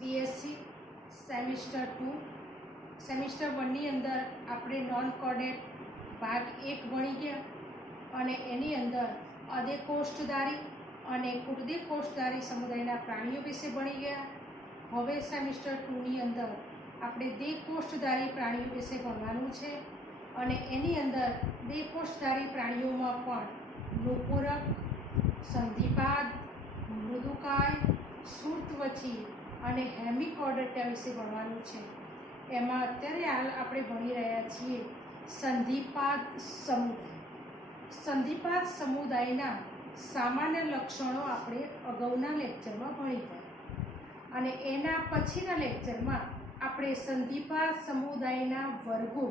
BSc semester 2 semester 1ની અંદર આપણે non coded ભાગ 1 ભણી ગયા અને એની અંદર અદેકોષ્ઠધારી અને કુળદેકોષ્ઠધારી સમુદાયના પ્રાણીઓ વિશે ભણી ગયા. હવે સેમિસ્ટર 2ની અંદર આપણે દેકોષ્ઠધારી પ્રાણીઓ વિશે ભણવાનું છે અને એની અંદર દેકોષ્ઠધારી પ્રાણીઓમાં પણ લોકોરક, સંધિપાદ, મૃદુકાય, શુર્તવચી અને હેમિકોડર્ટા વિશે ભણવાનું છે. એમાં અત્યારે હાલ આપણે ભણી રહ્યા છીએ સંધિપાદ સમુદાય. સંધિપાદ સમુદાયના સામાન્ય લક્ષણો આપણે અગાઉના લેક્ચરમાં ભણી ગયા અને એના પછીના લેક્ચરમાં આપણે સંધિપાદ સમુદાયના વર્ગો,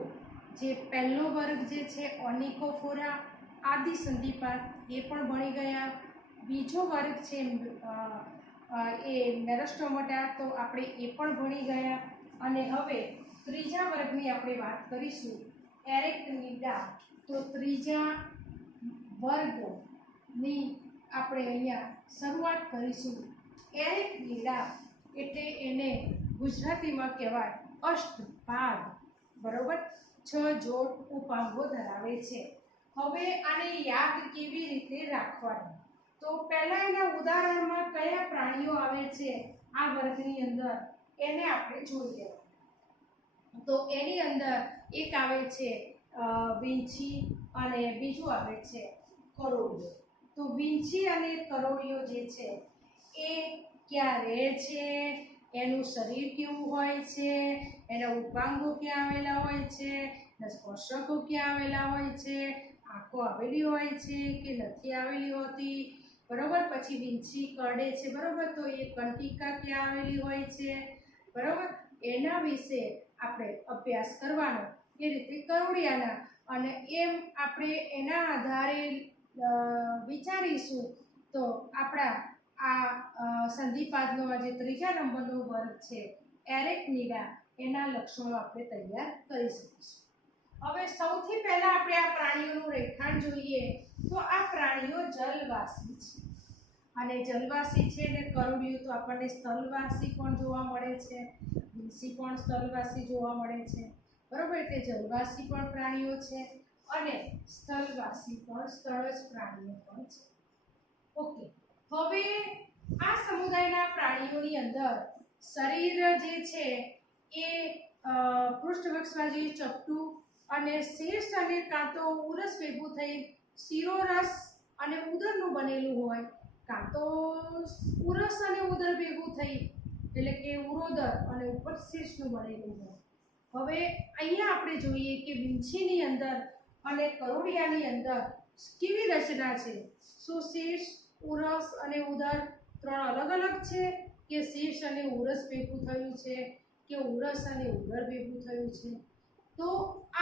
જે પહેલો વર્ગ જે છે ઓનિકોફોરા આદિ સંધિપાદ, એ પણ ભણી ગયા. બીજો વર્ગ છે એ મેરસ્ટોમટા, તો આપણે એ પણ ભણી ગયા. અને હવે ત્રીજા વર્ગની આપણે વાત કરીશું એરેક્નિડા. તો ત્રીજા વર્ગની આપણે અહીંયા શરૂઆત કરીશું. એરેક્નિડા એટલે એને ગુજરાતીમાં કહેવાય અષ્ટપાદ, બરોબર. 6 જોડ ઉપાંગો ધરાવે છે. હવે આને યાદ કેવી રીતે રાખવાનું? તો પહેલા એના ઉદાહરણમાં કયા પ્રાણીઓ આવે છે આ વર્ગની અંદર એને આપણે જોઈ લેવાનું. તો એની અંદર એક આવે છે વીંછી અને બીજું આવે છે કરોળિયો. તો વીંછી અને કરોળિયો જે છે એ ક્યાં રહે છે, એનું શરીર કેવું હોય છે, એના ઉપાંગો ક્યાં આવેલા હોય છે, એના સ્પર્શકો ક્યાં આવેલા હોય છે, આંખો આવેલી હોય છે કે નથી આવેલી હોતી, બરોબર. પછી વીંછી કરડે છે, બરોબર, તો એ કંટિકા ક્યાં આવેલી હોય છે, બરોબર. એના વિશે આપણે અભ્યાસ કરવાનો. એ રીતે કરોળિયાના, અને એમ આપણે એના આધારે વિચારીશું તો આપણા આ સંધિપાદનો જે ત્રીજા નંબરનો વર્ગ છે એરેક્નિડા, એના લક્ષણો આપણે તૈયાર કરી શકીશું. હવે સૌથી પહેલા આપણે આ પ્રાણીઓનું રહેઠાણ જોઈએ. તો આ પ્રાણીઓ જલવાસી છે અને જલવાસી છે ને કરોળિયું તો આપણને સ્થળવાસી પણ જોવા મળે છે, વીંછી પણ સ્થળવાસી જોવા મળે છે, બરોબર. એટલે જલવાસી પણ પ્રાણીઓ છે અને સ્થળવાસી પણ, સ્થળ જ પ્રાણીઓ પણ છે. ઓકે. હવે આ સમુદાયના પ્રાણીઓની અંદર શરીર જે છે એ પૃષ્ઠવક્ષમાં જે ચપટું અને શીર્ષ અને કાં તો ઉરસ ભેગું થઈ શિરોરસ અને ઉદરનું બનેલું હોય, કાં તો ઉરસ અને ઉદર ભેગું થઈ એટલે કે ઉરોદર અને ઉપર શીર્ષનું બનેલું હોય. હવે અહીંયા આપણે જોઈએ કે વીંછીની અંદર અને કરોળિયાની અંદર કેવી રચના છે. શું શીર્ષ, ઉરસ અને ઉદર ત્રણ અલગ અલગ છે, કે શીર્ષ અને ઉરસ ભેગું થયું છે, કે ઉરસ અને ઉદર ભેગું થયું છે? તો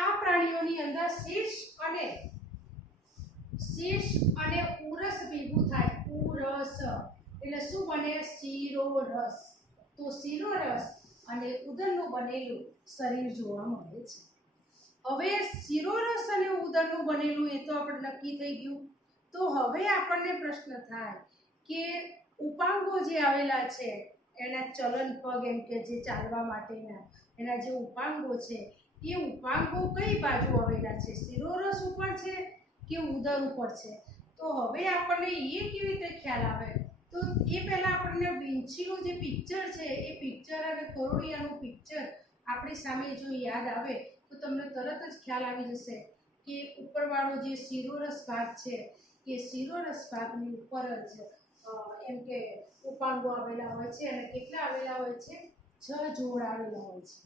આ પ્રાણીઓની અંદર શીર્ષ અને ઉરસ ભેગું થાય, ઉરસ એટલે શું બને? શિરોરસ. તો શિરોરસ અને ઉદરનું બનેલું શરીર જોવા મળે છે. હવે શિરોરસ અને ઉદરનું બનેલું એ તો આપણે નક્કી થઈ ગયું. તો હવે આપણને પ્રશ્ન થાય કે ઉપાંગો જે આવેલા છે એના ચલન પગ, એમ કે જે ચાલવા માટેના એના જે ઉપાંગો છે એ ઉપાંગો કઈ બાજુ આવેલા છે? શિરોરસ ઉપર છે કે ઉદર ઉપર છે? તો હવે આપણને એ કેવી રીતે ખ્યાલ આવે? તો એ પહેલાં આપણને વીંછીનું જે પિક્ચર છે એ પિક્ચર અને કરોળિયાનું પિક્ચર આપણી સામે જો યાદ આવે તો તમને તરત જ ખ્યાલ આવી જશે કે ઉપરવાળો જે શિરોરસ ભાગ છે એ શિરોરસ ભાગની ઉપર જ એમ કે ઉપાંગો આવેલા હોય છે અને કેટલા આવેલા હોય છે? 6 જોડ આવેલા હોય છે.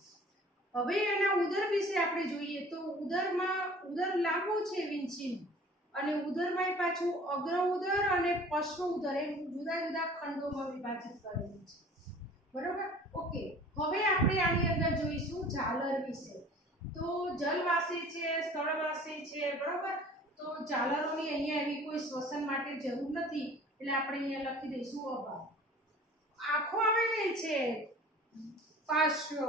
હવે એના ઉદર વિશે આપણે જોઈએ તો ઉદર લાંબુ છે વીંછીનું, અને ઉદરમાં પાછું અગ્ર ઉદર અને પશ્વ ઉદર એમ જુદા જુદા ખંડોમાં વિભાજિત કરેલું છે, બરોબર. ઓકે. હવે આપણે આની અંદર જોઈશું ઝાલર વિશે. તો જલવાસી છે, સ્થળવાસી છે, બરોબર. તો ઝાલરોની અહીંયા એવી કોઈ શ્વસન માટે જરૂર નથી એટલે આપણે અહીંયા લખી દઈશું અભાવ. આંખો આવેલી છે પાર્શ્વ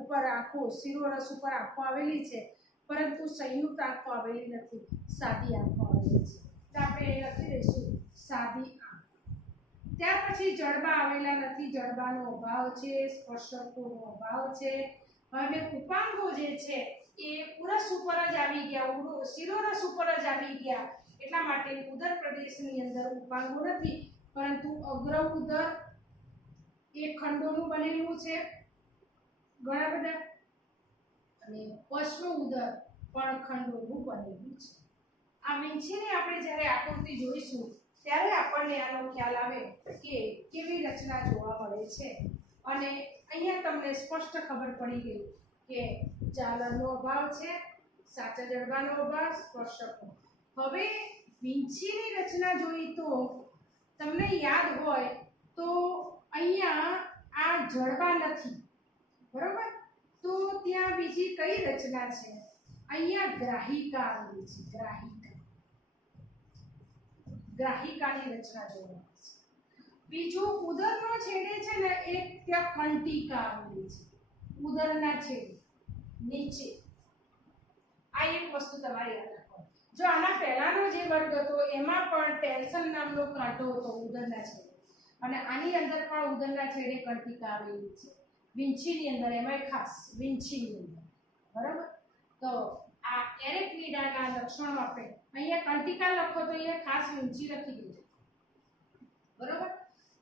ઉપર આંખો, શિરોરસ ઉપર આંખો આવેલી છે, પરંતુ સંયુક્ત આંખો આવેલી નથી, સાદી આંખો આવેલી છે. તો આપણે એ લખી દઈશું સાદી આંખ. ત્યાર પછી જડબા આવેલા નથી, જડબાનો અભાવ છે, સ્પર્શકોનો અભાવ છે. હવે ઉપાંગો જે છે એ ઉરસ ઉપર જ આવી ગયા, શિરોરસ ઉપર જ આવી ગયા, એટલા માટે ઉદર પ્રદેશની અંદર ઉપાંગો નથી, પરંતુ અગ્ર ઉદર એ ખંડોનું બનેલું છે ઘણા બધા, અને પશ્વ ઉદર પણ ખંડોનું બનેલું છે. આ વીંછીની આપણે જ્યારે આકૃતિ જોઈશું ત્યારે આપણને આનો ખ્યાલ આવે કે કેવી રચના જોવા મળે છે. અને અહીંયા તમને સ્પષ્ટ ખબર પડી ગઈ કે ઝાલરનો અભાવ છે, સાચા જડબાનો અભાવ, સ્પર્શકો. હવે વીંછીની રચના જોઈ તો તમને યાદ હોય તો અહીંયા આ જડબા નથી, બરોબર? તો ત્યાં બીજી કઈ રચના છે? અહીંયા ગ્રાહિકા આવેલી છે, ગ્રાહિકાની રચના જોવા મળે છે. બીજું ઉદરનો છેડે છે ને એક ત્યાં કંટિકા આવેલી છે, ઉદરના છેડે નીચે. આ એક વસ્તુ તમારે યાદ રાખવાની. જો આના પહેલાનો જે વર્ગ હતો એમાં પણ ટેન્શન નામનો કાંટો હતો ઉદરના છેડે, અને આની અંદર પણ ઉદરના છેડે કંટિકા આવેલી છે, વીંછીની અંદર, એમાં ખાસ વીંછીની અંદર, બરાબર? તો આ એરેક્નિડાના લક્ષણો આપણે અહીંયા કંટિકા લખો તો અહીંયા ખાસ વીંછી લખી દેજો, બરાબર?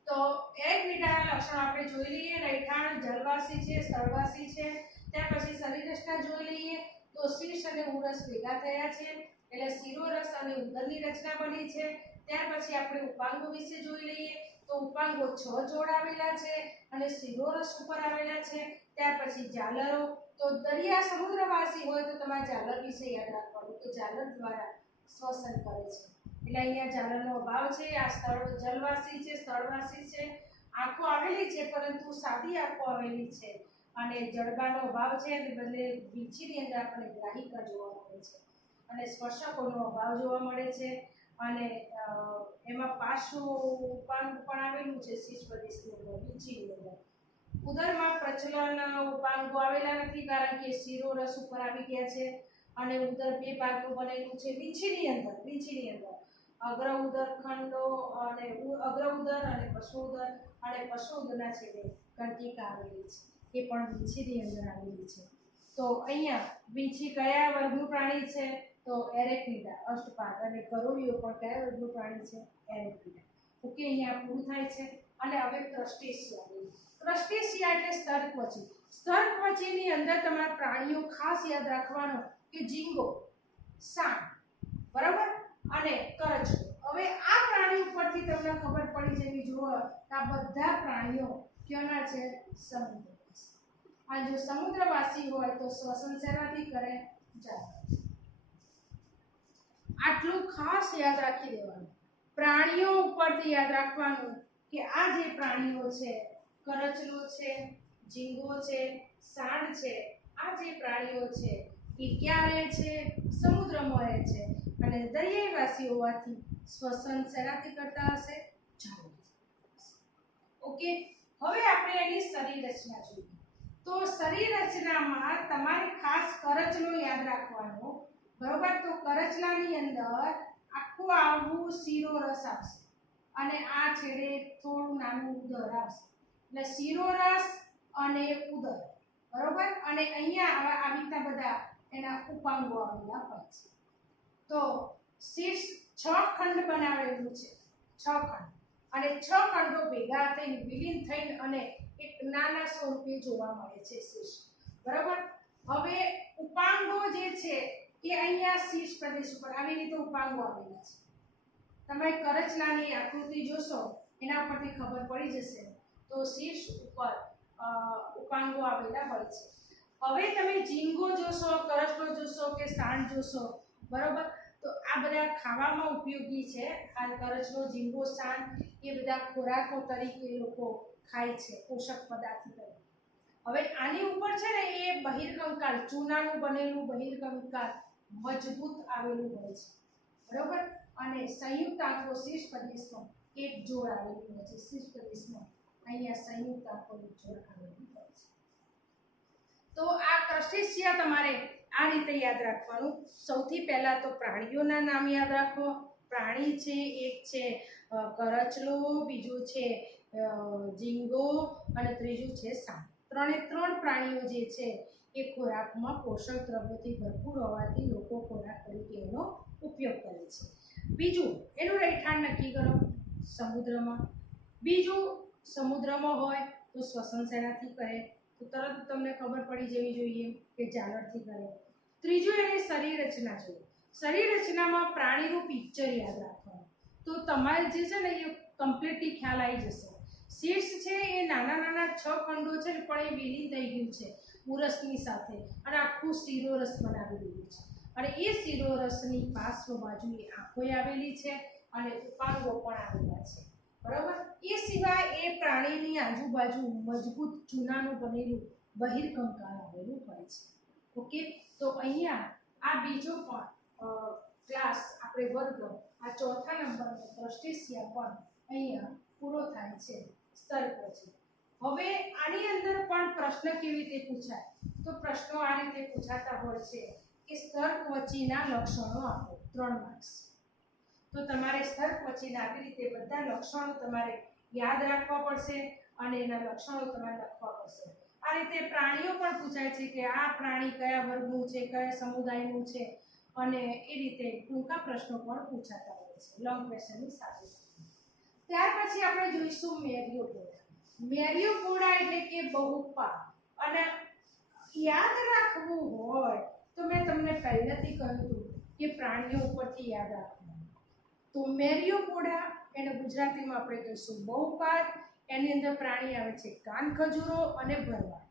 તો એરેક્નિડાના લક્ષણો આપણે જોઈ લઈએ. રહેઠાણ જલવાસી છે, સ્થળવાસી છે. ત્યાર પછી શરીર રચના જોઈ લઈએ તો શીર્ષ અને ઉરસ ભેગા થયા છે એટલે શિરોરસ અને ઉદરની રચના બની છે. ત્યાર પછી આપણે ઉપાંગો વિશે જોઈ લઈએ તો ઉપાંગો 6 જોડ આવેલા છે અને શિરોરસ ઉપર આવેલા છે. ત્યાર પછી ઝાલરો, તો દરિયા સમુદ્રવાસી હોય તો તમારે ઝાલર વિશે યાદ રાખવાનું કે ઝાલર દ્વારા શ્વસન કરે છે, એટલે અહીંયા ઝાલરનો અભાવ છે. આ સ્થળ જલવાસી છે, સ્થળવાસી છે, આંખો આવેલી છે પરંતુ સાદી આંખો આવેલી છે, અને જડબાનો અભાવ છે, એટલે બદલે વીંછીની અંદર આપણને ગ્રાહિકા જોવા મળે છે, અને સ્પર્શકોનો અભાવ જોવા મળે છે. અને એમાં પાછું ઉપાંગ પણ આવેલું છે શીર્ષ પ્રદેશની અંદર, વીંછીની અંદર. ઉદરમાં પ્રચલન ઉપાંગો આવેલા નથી કારણ કે શિરોરસ ઉપર આવી ગયા છે, અને ઉદર 2 ભાગનું બનેલું છે વીંછીની અંદર અગ્ર ઉદર ખંડો અને અગ્ર ઉદર અને પશ્વ ઉદર, અને પશ્વ ઉદરના છેડે કંટિકા આવેલી છે, એ પણ વીંછીની અંદર આવેલી છે. તો અહીંયા વીંછી કયા વર્ગનું પ્રાણી છે? તો એરેક્નિડા, અષ્ટપાદ. અને ગરુડિયો પણ કયા વર્ગનું પ્રાણી છે? એરેક્નિડા. ઓકે, અહીંયા પૂરું થાય છે. અને હવે ક્રસ્ટેશિયા. ક્રસ્ટેશિયા એટલે સ્તરકવચી. સ્તરકવચીની અંદર તમારા પ્રાણીઓ ખાસ યાદ રાખવાનો કે ઝીંગો, સાણ, બરાબર, અને કરચલો. હવે આ પ્રાણી ઉપરથી તમને ખબર પડી જવી જોઈએ કે આ બધા પ્રાણીઓ ક્યાંના છે? સમુદ્રવાસી. આ જો સમુદ્રવાસી હોય તો શ્વસન શેનાથી કરે? ઝાલર. આટલું ખાસ યાદ રાખી દેવાનું. પ્રાણીઓ ઉપરથી યાદ રાખવાનું કે આ જે પ્રાણીઓ છે, કરચલો છે, ઝીંગો છે, સાણ છે, આ જે પ્રાણીઓ છે એ ક્યાં રહે છે? સમુદ્રમાં રહે છે, અને દરિયાવાસી હોવાથી શ્વસન શેનાથી કરતા હશે? ઝાલર. ઓકે, હવે આપણે એની શરીર રચના જોઈએ. તો શરીર રચનામાં તમારે ખાસ કરચલો યાદ રાખવાનો, બરોબર? તો કરચલાની અંદર આખું આવું શિરોરસ આવશે, અને આ છેડે થોડું નાનું ઉદર આવશે, એટલે શિરોરસ અને ઉદર, બરોબર? અને અહીંયા આવી રીતના બધા એના ઉપાંગો આવેલા હોય છે. તો શીર્ષ 6 ખંડ બનાવેલું છે, 6 ખંડ, અને 6 ખંડો ભેગા થઈને વિલીન થઈને અને એક નાના સ્વરૂપે જોવા મળે છે શીર્ષ, બરોબર? હવે ઉપાંગો જે છે એ અહીંયા શીર્ષ પ્રદેશ ઉપર આવી રીતે ઉપાંગો આવેલા છે. તમે કરચલાની આકૃતિ જોશો એના પરથી ખબર પડી જશે. તો શીર્ષ ઉપર ઉપાંગો આવેલા હોય છે. હવે તમે ઝીંગો જોશો, કરચલો જોશો કે સાણ જોશો, બરોબર? તો આ બધા ખાવામાં ઉપયોગી છે. આ કરચલો, ઝીંગો, સાણ એ બધા ખોરાકો તરીકે લોકો ખાય છે, પોષક પદાર્થ તરીકે. હવે આની ઉપર છે ને એ બહિર્કંકાલ, ચૂનાનું બનેલું બહિર્કંકાલ મજબૂત આવેલું હોય છે, બરોબર? અને સંયુક્ત આંખો શીર્ષ પ્રદેશમાં એક જોડ આવેલું હોય છે. શીર્ષ પ્રદેશમાં અહીંયા સંયુક્ત આંખોનું જોડ આવેલું હોય છે. તો આ ક્રસ્ટેશિયા તમારે આ રીતે યાદ રાખવાનું. સૌથી પહેલા તો પ્રાણીઓના નામ યાદ રાખો. પ્રાણી છે એક છે કરચલો, બીજું છે ઝીંગો અને ત્રીજું છે સાપ. ત્રણે ત્રણ પ્રાણીઓ જે છે એ ખોરાકમાં પોષક દ્રવ્યોથી ભરપૂર હોવાથી લોકો ખોરાક તરીકે એનો ઉપયોગ કરે છે. બીજું એનું રહેઠાણ નક્કી કરો સમુદ્રમાં. બીજું સમુદ્રમાં હોય તો શ્વસન શેનાથી કરે તો તરત તમને ખબર પડી જવી જોઈએ કે જાનવરથી કરે. ત્રીજું એની શરીર રચના જોઈએ. શરીર રચનામાં પ્રાણીનું પિક્ચર યાદ રાખવાનું તો તમારે જે છે ને એ કમ્પ્લીટલી ખ્યાલ આવી જશે. શીર્ષ છે એ નાના નાના 6 ખંડો છે ને પણ એ વિલીન થઈ ગયું છે ઉરસની સાથે અને આખું શિરોરસ બનાવી દીધું છે. અને એ શિરોરસની પાર્શ્વ બાજુએ આંખો આવેલી છે અને ઉપાંગો પણ આવેલા છે. બરાબર. એ સિવાય એ પ્રાણીની આજુબાજુ મજબૂત ચૂનાનું બનેલું બહિર્કંકાળ આવેલું હોય છે. ઓકે, તો અહીંયા આ બીજો પણ ક્લાસ આપણે વર્ગ આ ચોથા નંબરનો ક્રસ્ટેશિયા પણ અહીંયા પૂરો થાય છે સ્તર પછી. હવે આની અંદર પણ પ્રશ્ન કેવી રીતે પૂછાય તો પ્રશ્નો આ રીતે પૂછાતા હોય છે કે સ્તર વચ્ચેના લક્ષણો આપો 3 માર્ક્સ. તો તમારે સ્તર વચ્ચેના આવી રીતે બધા લક્ષણો તમારે યાદ રાખવા પડશે અને એના લક્ષણો તમારે લખવા પડશે. આ રીતે પ્રાણીઓ પણ પૂછાય છે કે આ પ્રાણી કયા વર્ગનું છે, કયા સમુદાયનું છે અને એ રીતે ટૂંકા પ્રશ્નો પણ પૂછાતા હોય છે લોંગ ક્વેશ્ચનની સાથે. ત્યાર પછી આપણે જોઈશું મેરિયોપોડા. મેરિયોપોડા એટલે કે બહુપાદ. અને યાદ રાખવું હોય તો મેં તમને પહેલેથી કહ્યું હતું કે પ્રાણીઓ ઉપરથી યાદ રાખવાનું. તો મેરિયોપોડા એને ગુજરાતીમાં આપણે કહીશું બહુપાદ. એની અંદર પ્રાણી આવે છે કાનખજૂરો અને ભરવાડ.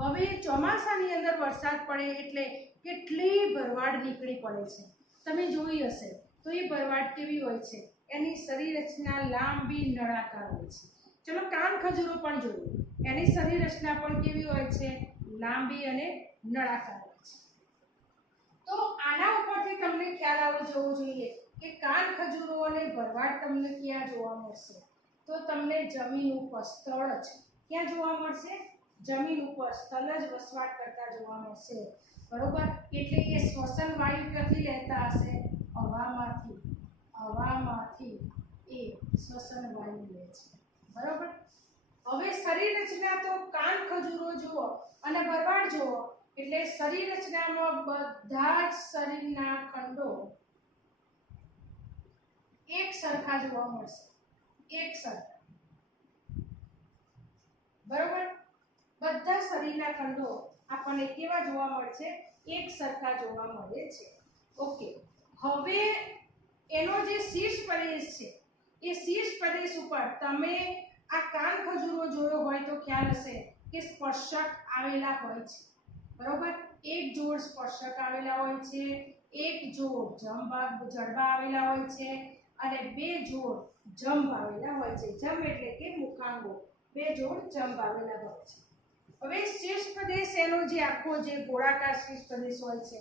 હવે ચોમાસાની અંદર વરસાદ પડે એટલે કેટલી ભરવાડ નીકળી પડે છે. તમે જોઈ હશે તો એ ભરવાડ કેવી હોય છે? એની શરીર રચના લાંબી નળાકાર હોય છે. ચલો કાનખજૂરો પણ જોયું. એની શરીર રચના પણ કેવી હોય છે? લાંબી અને નળાકાર હોય છે. તો આના ઉપરથી તમને ખ્યાલ આવવો જવો જોઈએ કે કાનખજૂરો અને ભરવાડ તમને ક્યાં જોવા મળશે? તો તમને જમીન ઉપર સ્થળ જ ક્યાં જોવા મળશે? જમીન ઉપર સ્થળ જ વસવાટ કરતા જોવા મળશે. બરોબર. એટલે એ શ્વસન વાયુ ક્યાંથી લેતા હશે? હવામાંથી. હવામાંથી એ શ્વસન વાયુ લે છે. બરોબર. હવે શરીર રચના તો કાનખજૂરો જુઓ અને ભરવાડ જુઓ એટલે શરીર રચનામાં બધા જ શરીરના ખંડો એક સરખા જોવા મળશે. એક સરખા. બરોબર. બધા શરીરના ખંડો આપણને કેવા જોવા મળે છે? એક સરખા જોવા મળે છે. ઓકે, હવે એનો જે શીર્ષ પ્રદેશ છે એ શીર્ષ પ્રદેશ ઉપર તમે આ કાનખજૂરો જોયો હોય તો ખ્યાલ હશે કે સ્પર્શક આવેલા હોય છે. બરોબર. એક જોડ સ્પર્શક આવેલા હોય છે, એક જોડ જડબા આવેલા હોય છે અને 2 જોડ જંભ આવેલા હોય છે. જંભ એટલે કે મુખાંગો. 2 જોડ જંભ આવેલા હોય છે. હવે શીર્ષ પ્રદેશ એનો જે આખો જે ગોળાકાર શીર્ષ પ્રદેશ હોય છે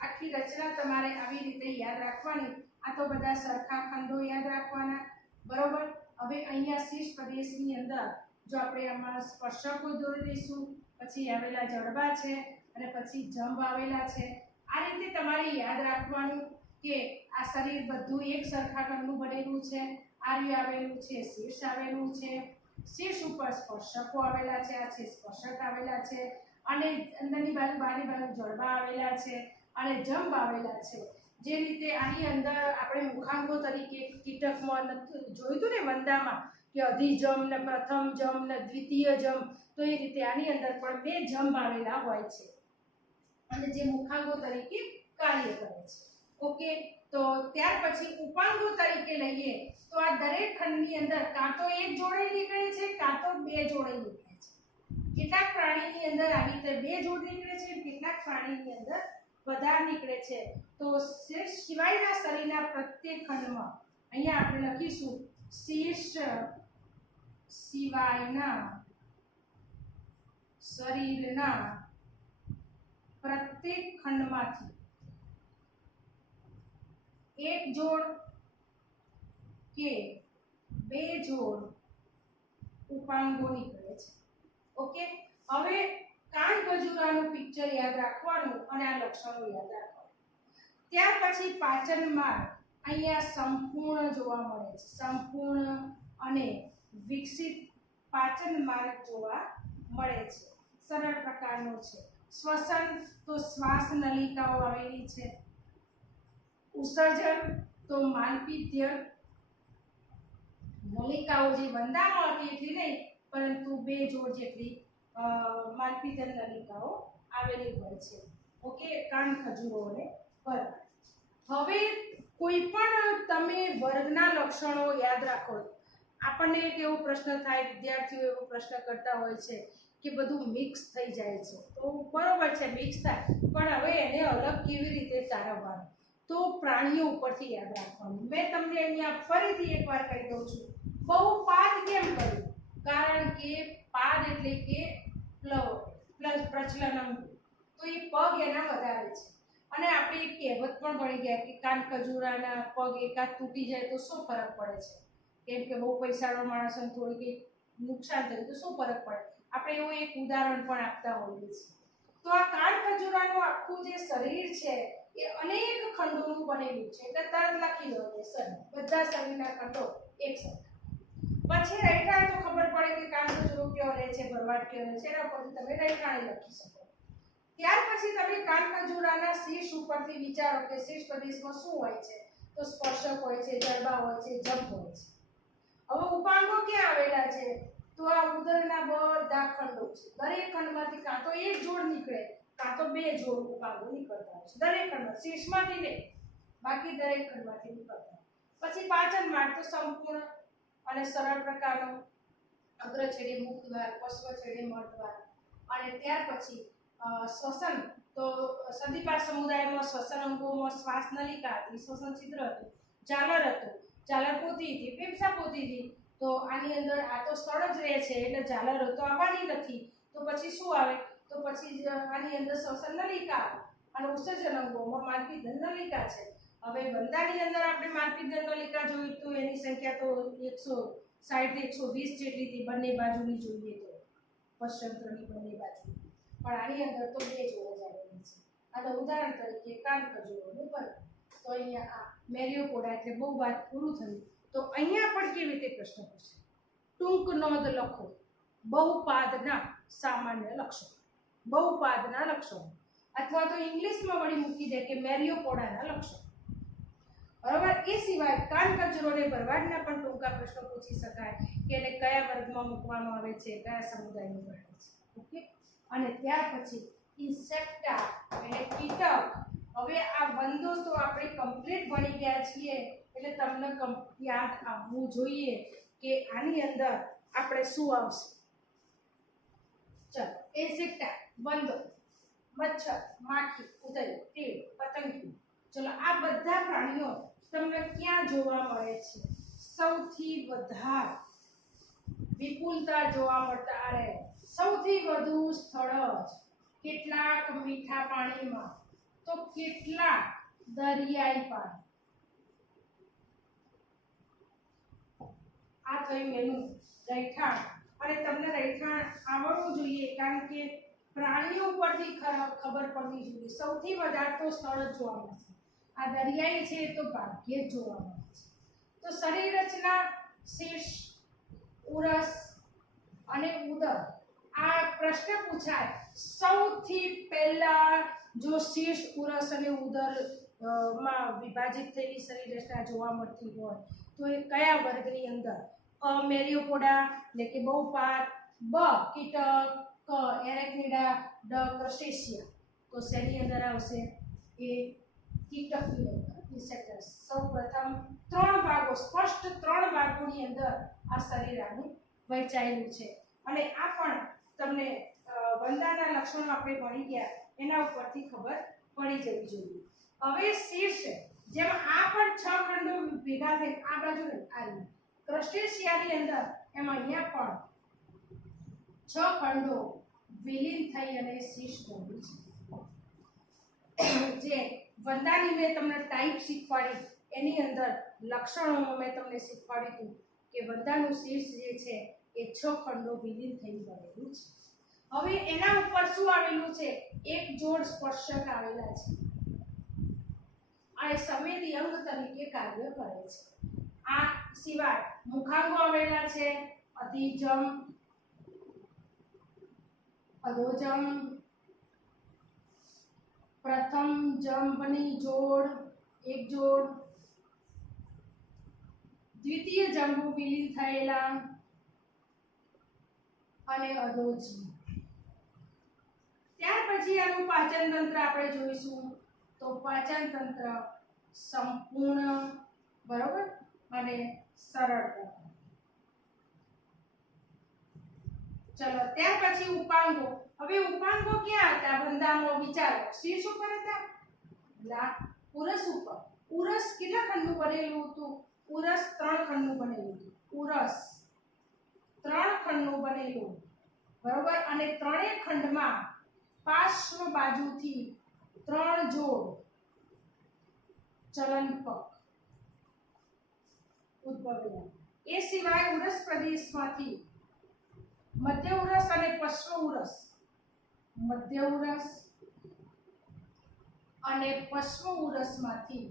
આખી રચના તમારે આવી રીતે યાદ રાખવાની. આ તો બધા સરખા ખંડો યાદ રાખવાના. બરોબર. હવે અહીંયા શીર્ષ પ્રદેશની અંદર જો આપણે આમાં સ્પર્શકો દોરી દઈશું, પછી આવેલા જડબા છે અને પછી જંભ આવેલા છે. આ રીતે તમારે યાદ રાખવાનું કે આ શરીર બધું એક સરખા ખંડનું બનેલું છે. આર્ય આવેલું છે, શીર્ષ આવેલું છે, શીર્ષ ઉપર સ્પર્શકો આવેલા છે, આ છે સ્પર્શક આવેલા છે અને અંદરની બાજુ બહારની બાજુ જડબા આવેલા છે અને જંભ આવેલા છે. જે રીતે આની અંદર આપણે મુખાંગો તરીકે કીટકમાં જોયું હતું ને વંદામાં કે અધિજમ ને પ્રથમ જમ ને દ્વિતીય જમ, તો એ રીતે આની અંદર પણ 2 જંભ આવેલા હોય છે અને જે મુખાંગો તરીકે કાર્ય કરે છે. ઓકે, તો ત્યાર પછી ઉપાંગો તરીકે લઈએ તો આ દરેક ખંડની અંદર કાં તો એક જોડે નીકળે છે કાં તો 2 જોડે નીકળે છે. કેટલાક પ્રાણીની અંદર આવી રીતે 2 જોડ નીકળે છે, કેટલાક પ્રાણીની અંદર વધારે નીકળે છે. તો શીર્ષ સિવાયના શરીરના પ્રત્યેક ખંડમાં અહીંયા આપણે લખીશું શીર્ષ સિવાયના શરીરના પ્રત્યેક ખંડમાંથી 1 જોડ કે 2 જોડ ઉપાંગો નીકળે છે. ઓકે, હવે કાનખજૂરાનું પિક્ચર યાદ રાખવાનું અને આ લક્ષણો યાદ રાખવાનું. ત્યાર પછી પાચન માર્ગ. અહીંયા સંપૂર્ણ જોવા મળે છે, સંપૂર્ણ અને વિકસિત પાચન માર્ગ જોવા મળે છે, સરળ પ્રકારનો છે. શ્વસન તો શ્વાસ નલિકાઓ આવેલી છે. ઉત્સર્જન તો માલપીત્ય નલિકાઓ જે વંદામાં હતી એટલી નહીં, પરંતુ 2 જોડ જેટલી માલપીત્ય નલિકાઓ આવેલી હોય છે. ઓકે, કાન ખજૂરોને પર. હવે કોઈ પણ તમે વર્ગના લક્ષણો યાદ રાખો. આપણને એક એવો પ્રશ્ન થાય, વિદ્યાર્થીઓ એવો પ્રશ્ન કરતા હોય છે કે બધું મિક્સ થઈ જાય છે. તો બરોબર છે, મિક્સ થાય, પણ હવે એને અલગ કેવી રીતે તારવવાનું? તો પ્રાણીઓ ઉપરથી યાદ રાખવાનું. મેં તમને અહીંયા ફરીથી એકવાર કહી દઉં છું, બહુપાદ કેમ કર્યું? કારણ કે પાદ એટલે કે પ્રચલન, તો એ પગ એના વધારે છે. અને આપણે એક કહેવત પણ ભણી ગયા કે કાન ખજૂરાના પગ એકાદ તૂટી જાય તો શું ફરક પડે છે? કેમ કે બહુ પૈસાનો માણસને થોડી કંઈક નુકસાન થયું તો શું ફરક પડે? આપણે એવું એક ઉદાહરણ પણ આપતા હોઈએ છીએ. તો આ કાન ખજૂરાનું આખું જે શરીર છે એ અનેક ખંડોનું બનેલું છે. એટલે તરત લખી દો કે શરીર, બધા શરીરના ખંડો એક સરખા. પછી રહેઠાણ તો ખબર પડે કે કાન ખજૂરો કયો રહે છે, ભરવાડ કયો રહે છે, એના પરથી તમે રહેઠાણ લખી શકો. ત્યાર પછી તમે કાન ખજૂરાના શીર્ષ ઉપરથી વિચારો કે શીર્ષ પ્રદેશમાં શું હોય છે? તો સ્પર્શક હોય છે, જડબા હોય છે, જભ હોય છે. હવે ઉપાંગો ક્યાં આવેલા છે? તો આ ઉદરના બધા ખંડો છે. દરેક ખંડમાંથી કાં તો એક જોડ નીકળે, કાં તો 2 જોડ ઉપાંગો નીકળતા હોય છે. દરેક ખંડમાં, શીર્ષમાંથી નહીં, બાકી દરેક ખંડમાંથી નીકળતા. પછી પાચન માર્ગ તો સંપૂર્ણ અને સરળ પ્રકારનો. અગ્ર છેડે મુખ દ્વાર, પશ્વ છેડે મળ દ્વાર. અને ત્યાર પછી શ્વસન તો સંધિપાદ સમુદાયમાં શ્વસન અંગોમાં શ્વાસ નલિકા હતી, શ્વસન છિદ્ર હતું, ઝાલર હતું, ઝાલર પોતી હતી, ફેફસા પોતી હતી. તો આની અંદર આ તો સ્થળ જ રહે છે એટલે ઝાલર તો આવવાની નથી. તો પછી શું આવે? તો પછી આની અંદર શ્વસન નલિકા અને ઉત્સર્જન અંગોમાં માલપીય નલિકા છે. હવે વંદાની અંદર આપણે માલપીય નલિકા જોઈ તો એની સંખ્યા તો 160 થી 120 જેટલી હતી બંને બાજુની જોઈએ તો, પશ્ચંત્રની બંને બાજુ. પણ આની અંદર તો 2 જોડ જ આવેલી છે. અને ઉદાહરણ તરીકે કાન ખજૂરોનું પર. તો અહીંયા આ મેરિયોપોડા એટલે બહુ વાત પૂરું થયું. તો અહીંયા પણ કેવી રીતે પ્રશ્ન પૂછે? ટૂંક નોંધ લખો બહુપાદના સામાન્ય લક્ષણો, બહુપાદના લક્ષણો, અથવા તો ઇંગ્લિશમાં વળી મૂકી દે કે મેરિયોપોડાના લક્ષણો. બરાબર. એ સિવાય કાન ખજૂરોને ભરવાડના પણ ટૂંકા પ્રશ્નો પૂછી શકાય કે એને કયા વર્ગમાં મૂકવામાં આવે છે, કયા સમુદાયનું ભણે છે. ઓકે. અને ત્યાર પછી ઇન્સેક્ટા એટલે કીટક. હવે આ વંદો તો આપણે કમ્પ્લીટ ભણી ગયા છીએ એટલે તમને યાદ આવવું જોઈએ કે આની અંદર આપણે શું આવશે. ચલો, ઇન્સેક્ટા, વંદો, મચ્છર, માખી, ઉધઈ, તીડ, પતંગિયું. ચલો, આ બધા પ્રાણીઓ તમને ક્યાં જોવા મળે છે? સૌથી વધારે વિપુલતા જોવા મળતા રહે, સૌથી વધુ સ્થળ જ કેટલાક મીઠા પાણીમાં, તો કેટલાક દરિયાઈ પાણી. આ થયું એનું રહેઠાણ. અને તમને રહેઠાણ આવડવું જોઈએ કારણ કે પ્રાણીઓ પરથી ખબર પડવી જોઈએ. સૌથી વધારે તો સ્થળ જ જોવા મળે છે. આ દરિયાઈ છે તો ભાગ્યે જ જોવા મળે છે. તો શરીર રચના, શીર્ષ, ઉરસ અને ઉદર. આ પ્રશ્ન પૂછાય સૌથી પહેલા જો શીર્ષ, ઉરસ અને ઉદર માં વિભાજિત થયેલી શરીર રચના જોવા મળતી હોય તો એ કયા વર્ગની અંદર? અ મેરિયોપોડા એટલે કે બહુપાદ, બ કીટક, ક એરેક્નિડા, ડ ક્રસ્ટેશિયા. તો શેની અંદર આવશે? એ કીટકની અંદર, ઇન્સેક્ટસ. સૌપ્રથમ 3 ભાગો, સ્પષ્ટ 3 ભાગોની અંદર આ શરીર આનું વહેંચાયેલું છે. અને આ પણ તમને વંદાના લક્ષણો આપણે ભણી ગયા એના ઉપરથી ખબર પડી જવી જોઈએ. હવે શીર્ષ, જેમ આ પણ 6 ખંડો ભેગા થઈ આ બાજુ આ ક્રસ્ટેશિયાની અંદર, એમાં અહીંયા પણ 6 ખંડો વિલીન થઈ અને શીર્ષ બન્યું છે. જે વંદાની મેં તમને ટાઈપ શીખવાડી એની અંદર લક્ષણોમાં મેં તમને શીખવાડ્યું કે વંદાનું શીર્ષ જે છે એ 6 ખંડો વિલીન થઈ બનેલું છે. હવે એના ઉપર શું આવેલું છે? એક જોડ સ્પર્શક આવેલા છે આ સંવેદી અંગ તરીકે કાર્ય કરે છે. આ સિવાય મુખાંગો આવેલા છે, અધિજમ, અધોજમ, પ્રથમ જંભની જોડ એક જોડ, દ્વિતીય જંભો વિલીન થયેલા અને અધોજી. ત્યાર પછી આનું પાચન તંત્ર આપણે જોઈશું. તો પાચન તંત્ર સંપૂર્ણ, બરોબર, અને સરળ. ચલો ત્યાર પછી ઉપાંગો. હવે ઉપાંગો ક્યાં હતા વંદામાં? વિચારો. શીર્ષ ઉપર હતા, ઉરસ ઉપર. ઉરસ કેટલા ખંડનું બનેલું હતું? ઉરસ 3 ખંડનું બનેલું હતું. ઉરસ 3 ખંડનું બનેલું, બરોબર. અને ત્રણેય ખંડમાં પાર્શ્વ બાજુથી 3 જોડ ચલનપક ઉદ્ભવેલા. એ સિવાય ઉરસ પ્રદેશમાંથી મધ્ય ઉરસ અને પશ્વ ઉરસ, મધ્ય ઉરસ અને પશ્વ ઉરસમાંથી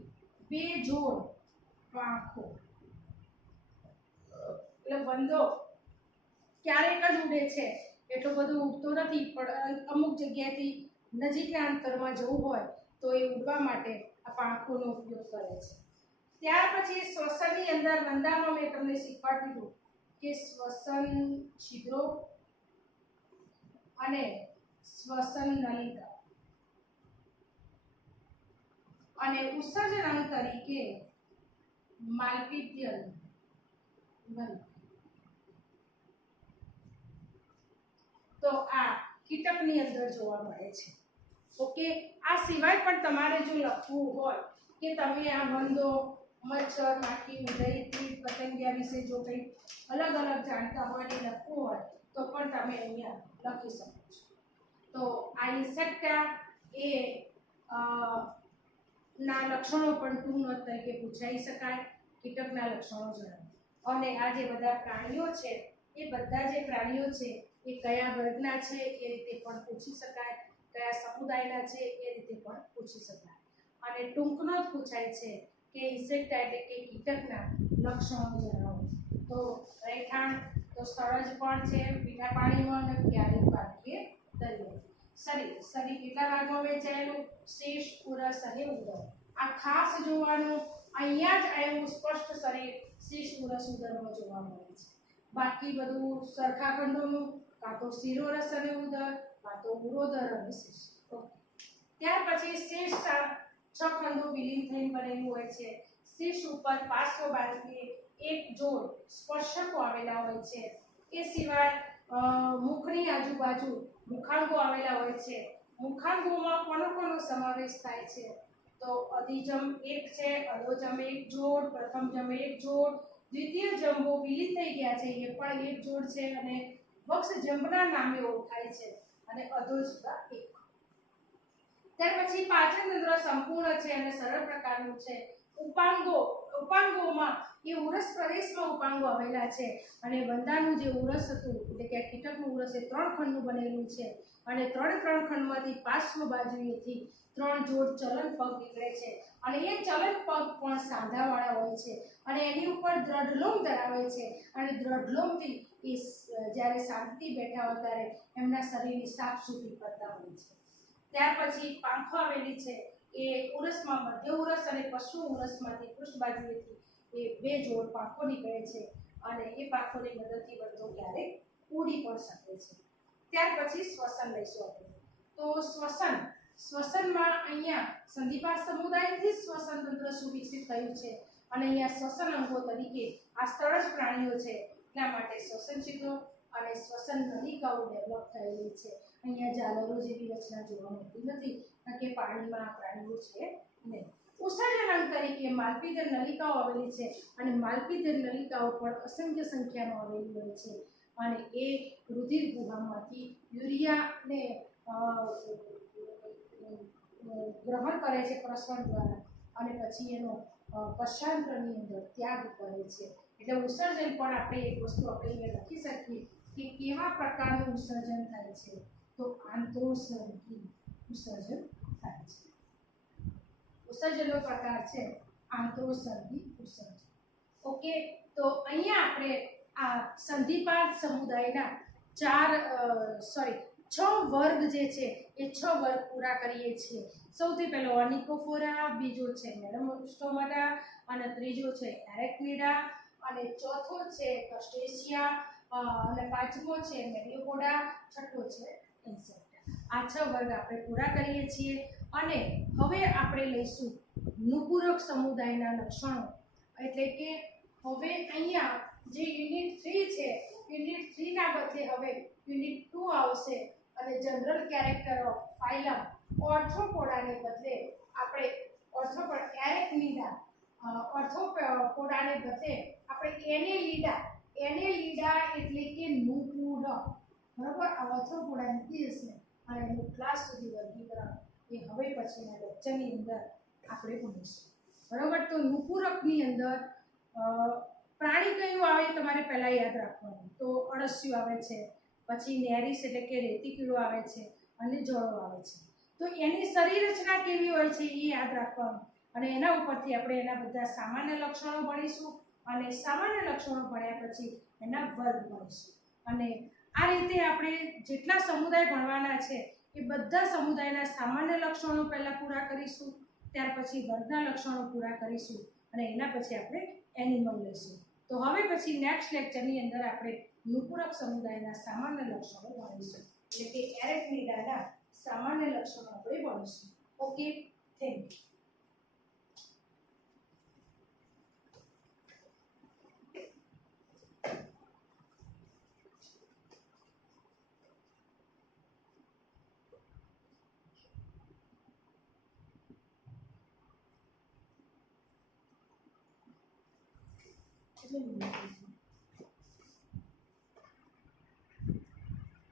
2 જોડ પાંખો. એટલે વંદો ક્યારેક જ ઉડે છે, એટલું બધું ઉડતો નથી, પણ અમુક જગ્યાએથી નજીકના અંતરમાં જવું હોય તો એ ઉડવા માટે આ પાંખોનો ઉપયોગ કરે છે. ત્યાર પછી શ્વસનની અંદર વંદામાં મેં તમને શીખવાડી દીધું કે શ્વસન છિદ્રો અને શ્વસન નલિકા, અને ઉત્સર્જન અંગ તરીકે માલ્પિધિયન નલિકા. તો આ કીટકની અંદર જોવા મળે છે. ઓકે, આ સિવાય પણ તમારે જો લખવું હોય કે તમે આ વંદો, મચ્છર, માખી, ઉંદરી, કીટ, પતંગિયા વિશે જો કંઈ અલગ અલગ જાણતા હોય ને લખવું હોય તો પણ તમે અહીંયા લખી શકો છો. તો આ ઇન્સેક્ટા એ ના લક્ષણો પણ ટૂંક નોંધ તરીકે પૂછાઈ શકાય. કીટકના લક્ષણો જણાવો. અને આ જે બધા પ્રાણીઓ છે એ બધા જે પ્રાણીઓ છે એ કયા વર્ગના છે એ રીતે પણ પૂછી શકાય, કયા સમુદાયના છે એ રીતે પણ પૂછી શકાય. અને ટૂંક નોંધ પૂછાય છે કે ઇન્સેક્ટા એટલે કે કીટકના લક્ષણો જણાવો. તો રહેઠાણ તો સ્થળ જ પણ છે, મીઠા પાણીમાં અને ક્યારેક પાણીએ દરિયા. શરીર કેટલા ભાગમાં વહેંચાયેલું? શીર્ષ, ઉરસ અને ઉદર. આ ખાસ જોવાનું. અહીંયા જ આવ્યું સ્પષ્ટ શરીર શીર્ષ, ઉરસ, ઉદરમાં જોવા મળે છે. બાકી બધું સરખા ખંડોનું, કાં તો શિરોરસ અને ઉદર, કાં તો ઉરોદર અને શીર્ષ. ત્યાર પછી શીર્ષ 6 ખંડો વિલીન થઈને બનેલું હોય છે. શીર્ષ ઉપર પાર્શ્વ બાજુએ 1 જોડ સ્પર્શકો આવેલા હોય છે. એ સિવાય મુખની આજુબાજુ મુખાંગો આવેલા હોય છે. મુખાંગોમાં કોનો સમાવેશ થાય છે? તો અધિજમ 1 છે, અધોજમ 1 જોડ, પ્રથમ જમ 1 જોડ, દ્વિતીય જંબો વિલીન થઈ ગયા છે એ પણ 1 જોડ છે અને વક્ષ જંબના નામે ઓળખાય છે, અને અધોજતા 1. ત્યાર પછી પાચન તંત્ર સંપૂર્ણ છે અને સરળ પ્રકારનું છે. ઉપાંગોમાં એ ઉરસ પ્રદેશમાં ઉપાંગો આવેલા છે, અને વંદાનું જે ઉરસ હતું એટલે કે કીટકનું ઉરસ એ 3 ખંડનું બનેલું છે, અને 3 ખંડમાંથી પાર્શ્વ બાજુએથી 3 જોડ ચલન પગ નીકળે છે, અને એ ચલન પગ પણ સાંધાવાળા હોય છે, અને એની ઉપર દ્રઢલોમ ધરાવે છે, અને દ્રઢલોમથી એ જ્યારે શાંતિ બેઠા હોય ત્યારે એમના શરીરની સાફ સૂફી કરતા હોય છે. ત્યાર પછી પાંખો આવેલી છે એ ઉરસમાં મધ્ય ઉરસ અને પશ્વ ઉરસમાંથી પૃષ્ઠ બાજુએથી એ 2 જોડ પાંખો નીકળે છે, અને એ પાંખોની મદદથી વંદો ક્યારેક ઉડી પણ શકે છે. ત્યાર પછી શ્વસન લઈશું આપણે. તો શ્વસનમાં અહીંયા સંધિપાદ સમુદાયથી શ્વસન તંત્ર સુવિકસિત થયું છે, અને અહીંયા શ્વસન અંગો તરીકે આ સ્થળ જ પ્રાણીઓ છે એટલા માટે શ્વસન છિદ્રો અને શ્વસન નલિકાઓ ડેવલપ થયેલી છે. અહીંયા જાલરો જેવી રચના જોવા મળતી નથી, કારણ કે પાણીમાં પ્રાણીઓ છે નહીં. ઉત્સર્જન અંગ તરીકે માલ્પિધર નલિકાઓ આવેલી છે, અને માલ્પિધર નલિકાઓ પણ અસંખ્ય સંખ્યામાં આવેલી હોય છે, અને એ રુધિર ગુહામાંથી યુરિયાને ગ્રહણ કરે છે પ્રસરણ દ્વારા, અને પછી એનો પશ્ચાંતરની અંદર ત્યાગ કરે છે. એટલે ઉત્સર્જન પણ આપણે એક વસ્તુ આપણે અહીંયા લખી શકીએ કે કેવા પ્રકારનું ઉત્સર્જન થાય છે? તો આંતરોસર્ગી ઉત્સર્જન થાય છે. ઉત્સર્જનનો પ્રકાર છે આંતરસંધિ ઉત્સર્જન. ઓકે, તો અહીંયા આપણે આ સંધિપાદ સમુદાયના 6 વર્ગ જે છે એ 6 વર્ગ પૂરા કરીએ છીએ. સૌથી પહેલો ઓર્નિકોફોરા, બીજો છે મેડમોસ્ટોમાટા, અને ત્રીજો છે એરેક્નિડા, અને ચોથો છે ક્રસ્ટેશિયા, અને પાંચમો છે મેરિયોપોડા, છઠ્ઠો છે ઇન્સેક્ટા. આ 6 વર્ગ આપણે પૂરા કરીએ છીએ. અને હવે આપણે લઈશું નુપુરક સમુદાયના લક્ષણો. એટલે કે હવે અહીંયા જે યુનિટ 3 છે, યુનિટ 3 ના બદલે હવે યુનિટ 2 આવશે, અને જનરલ કેરેક્ટર ઓફ ફાઇલમ ઓર્થોપોડાને બદલે આપણે ઓર્થોપોડાને બદલે આપણે એનેલિડા એટલે કે નુપુરક, બરાબર. આ ઓર્થોપોડા નીકળી જશે અને એનું ક્લાસ સુધી વર્ગીકરણ એ હવે પછીના લેક્ચરની અંદર આપણે ભણીશું, બરાબર. તો નુપુરકની અંદર પ્રાણી કયું આવે તમારે પહેલાં યાદ રાખવાનું. તો અળસિયું આવે છે, પછી નેરિસ એટલે કે રેતી કીડો આવે છે, અને જળો આવે છે. તો એની શરીર રચના કેવી હોય છે એ યાદ રાખવાનું, અને એના ઉપરથી આપણે એના બધા સામાન્ય લક્ષણો ભણીશું, અને સામાન્ય લક્ષણો ભણ્યા પછી એના વર્ગ ભણીશું. અને આ રીતે આપણે જેટલા સમુદાય ભણવાના છે એ બધા સમુદાયના સામાન્ય લક્ષણો પહેલાં પૂરા કરીશું, ત્યાર પછી વર્ગના લક્ષણો પૂરા કરીશું, અને એના પછી આપણે એનિમલ લઈશું. તો હવે પછી નેક્સ્ટ લેક્ચરની અંદર આપણે નુપુરક સમુદાયના સામાન્ય લક્ષણો ભણીશું, એટલે કે એરેક્નિડાના સામાન્ય લક્ષણો આપણે ભણીશું. Okay, thank you. Thank you.